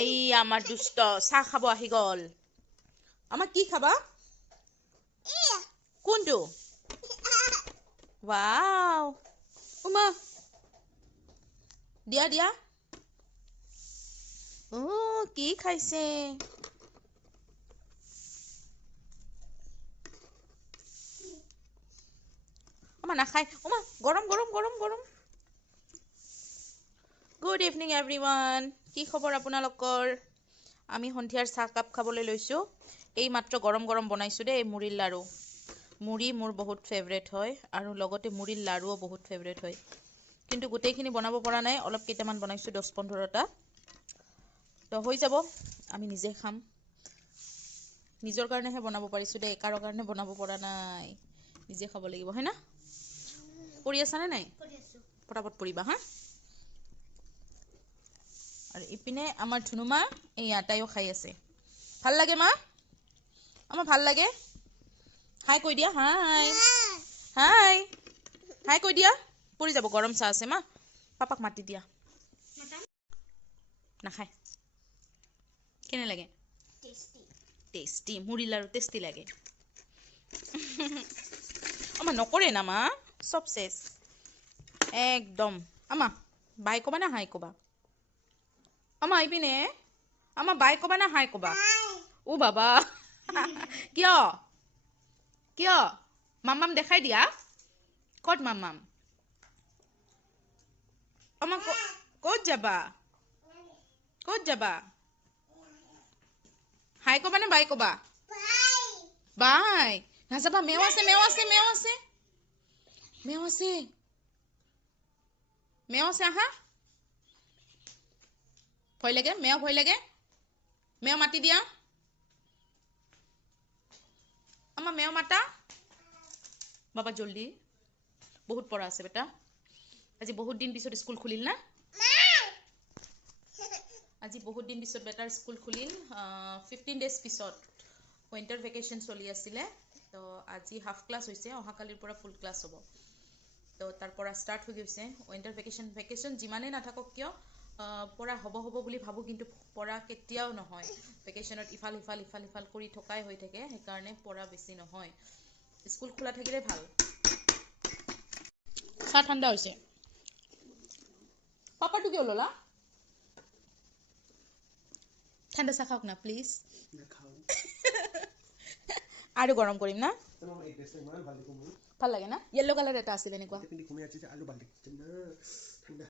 এই আমাৰ দুষ্ট চাহ খাব আহি গল আমাৰ কি খাবা কোনটো ওয়াও উমা দিয়া দিয়া ও কি খাইছে উমা নাখায় উমা গৰম গৰম গৰম গৰম গুড ইভিনিং এভৰিৱান কি খবৰ আপোনালোকৰ আমি সন্ধিয়াৰ চাহ কাপ খাবলৈ লৈছো এই মাত্ৰ গৰম গৰম বনাইছো দেই মুড়িৰ লাড়ু মুড়ি মোৰ বহুত ফেভৰেট হয় আৰু লগতে মুড়িৰ লাড়ুও বহুত ফেভৰেট হয় কিন্তু গোটেইখিনি বনাব পৰা নাই অলপ কেইটামান বনাইছো 10-15টা তো হৈ যাব আমি নিজে খাম নিজৰ কাৰণেহে বনাব পাৰিছো দেই কাৰো কাৰণে বনাব পৰা নাই নিজে খাব লাগিব হয় না কৰি আছা নে নাই পটাপট কৰিবা হা আৰু ইপিনে আমাৰ ধুনুমা এই আটাইও খাই আছে ভাল লাগে মা আমাৰ ভাল লাগে হাই কৈ দিয়া হাই হাই হাই কৈ দিয়া পৰি যাব গৰম চাহ আছে মা পাপাক মাতি দিয়া নাখায় কেনে লাগে টেষ্টি মুড়ি লাড়ু টেষ্টি লাগে আমাৰ নকৰে না মা চব চেচ একদম আমা বাই কবা না হাই কবা আমা আইপিনে আমা বাই কবা না হাই কবা ও বাবা কিয় কিয় মাম্মাম দেখাই দিয়া কত মাম্মাম আমা কত যাবা হাই কবা না বাই কবা বাই নাযাবা মেও আছে মেও আছে মেও আছে মেও আছে মেও আছে আহা ভয় লাগে মেও মাতি দিয়া আমার মেও মাতা বাবা জলদি বহুত পড়া আছে বেটা আজি বহুত দিন পিছত স্কুল খুলিল না আজি বহুত দিন পিছত বেটাৰ স্কুল খুলিল 15 ডেজ পিছত উইন্টাৰ ভেকেশন চলি আছিলে তো আজি হাফ ক্লাস হৈছে অহাকালিৰ পৰা ফুল ক্লাস হ'ব তো তাৰ পৰা ষ্টাৰ্ট হৈ গৈছে উইন্টাৰ ভেকেশন যিমানে নাথাকক কিয় পঢ়া হ'ব বুলি ভাবো কিন্তু পঢ়া কেতিয়াও নহয় ভেকেশনত ইফাল কৰি থকাই হৈ থাকে সেইকাৰণে পঢ়া বেছি নহয় স্কুল খোলা থাকিলে ভাল চাহ ঠাণ্ডা হৈছে পাপাটো কিয় ললা ঠাণ্ডা চাহ খাওক না প্লিজ আৰু গৰম কৰিম না ভাল লাগে না ইয়েলো কালাৰ এটা আছিল এনেকুৱা